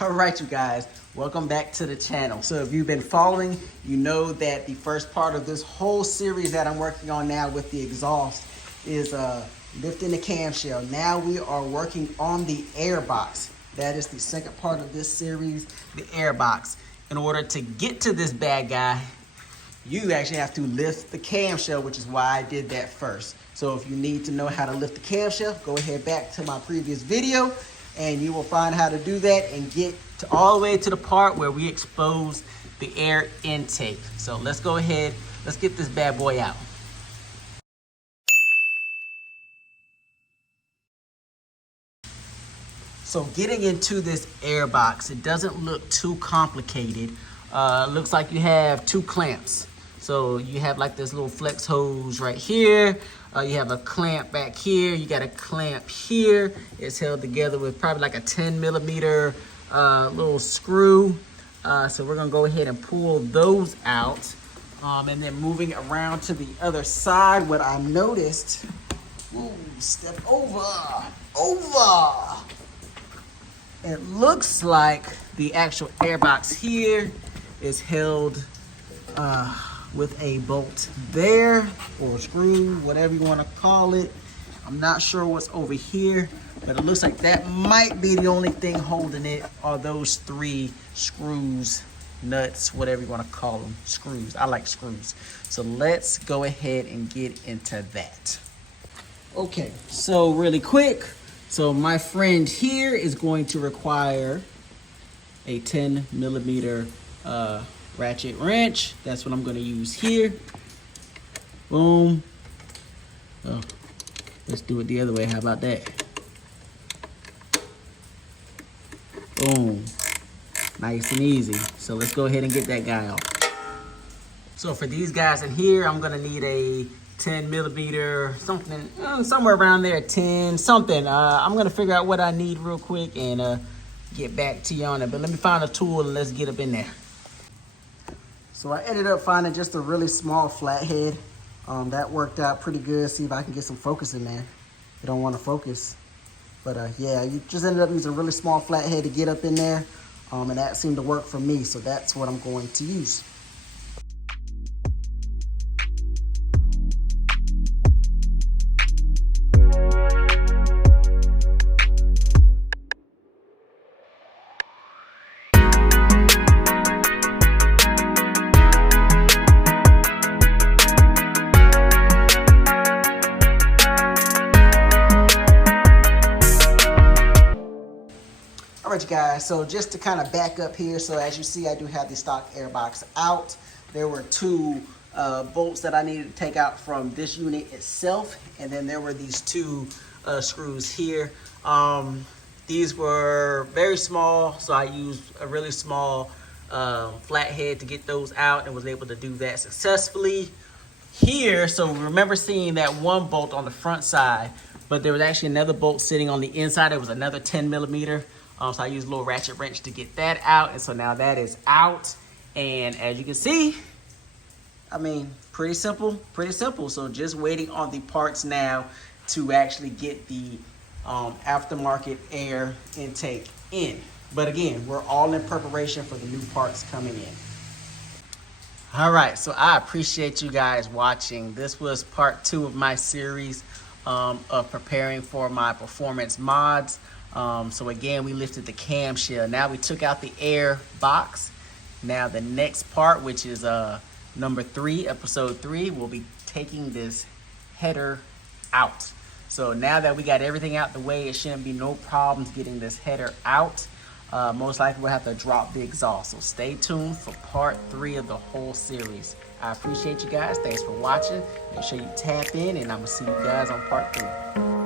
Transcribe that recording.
All right, you guys, welcome back to the channel. So if you've been following, you know that the first part of this whole series that I'm working on now with the exhaust is lifting the camshell. Now we are working on the Airbox. That is the second part of this series, the Airbox. In order to get to this bad guy, you actually have to lift the camshell, which is why I did that first. So if you need to know how to lift the camshell, go ahead back to my previous video and you will find how to do that and get to all the way to the part where we expose the air intake. So let's go ahead, let's get this bad boy out. So getting into this Airbox, it doesn't look too complicated. It looks like you have two clamps. So you have like this little flex hose right here. You have a clamp back here. You got a clamp here. It's held together with probably like a 10 millimeter little screw. So we're gonna go ahead and pull those out. And then moving around to the other side, what I noticed, ooh, step over. It looks like the actual Airbox here is held with a bolt there, or a screw, whatever you want to call it. I'm not sure what's over here, but it looks like that might be the only thing holding it, are those three screws, nuts, whatever you want to call them. Screws. I like screws. So let's go ahead and get into that. Okay, so really quick. So my friend here is going to require a 10 millimeter ratchet wrench. That's what I'm going to use here. Boom. Oh, let's do it the other way. How about that? Boom. Nice and easy. So let's go ahead and get that guy off. So for these guys in here, I'm going to need a 10 millimeter, something, somewhere around there, 10, something. I'm going to figure out what I need real quick and get back to you on it. But let me find a tool and let's get up in there. So I ended up finding just a really small flathead. That worked out pretty good. See if I can get some focus in there. You don't want to focus. But yeah, you just ended up using a really small flathead to get up in there. And that seemed to work for me. So that's what I'm going to use. All right, you guys, so just to kind of back up here, so as you see, I do have the stock Airbox out. There were two bolts that I needed to take out from this unit itself, and then there were these two screws here. These were very small, so I used a really small flathead to get those out and was able to do that successfully. Here, so remember seeing that one bolt on the front side, but there was actually another bolt sitting on the inside. It was another 10 millimeter. So I used a little ratchet wrench to get that out. And so now that is out. And as you can see, I mean, pretty simple, pretty simple. So just waiting on the parts now to actually get the aftermarket air intake in. But again, we're all in preparation for the new parts coming in. All right, so I appreciate you guys watching. This was part 2 of my series of preparing for my performance mods. So again, we lifted the camshell. Now we took out the air box. Now the next part, which is number 3, episode 3, we'll be taking this header out. So now that we got everything out the way, it shouldn't be no problems getting this header out. Most likely we'll have to drop the exhaust. So stay tuned for part 3 of the whole series. I appreciate you guys. Thanks for watching. Make sure you tap in, and I'm gonna see you guys on part 3.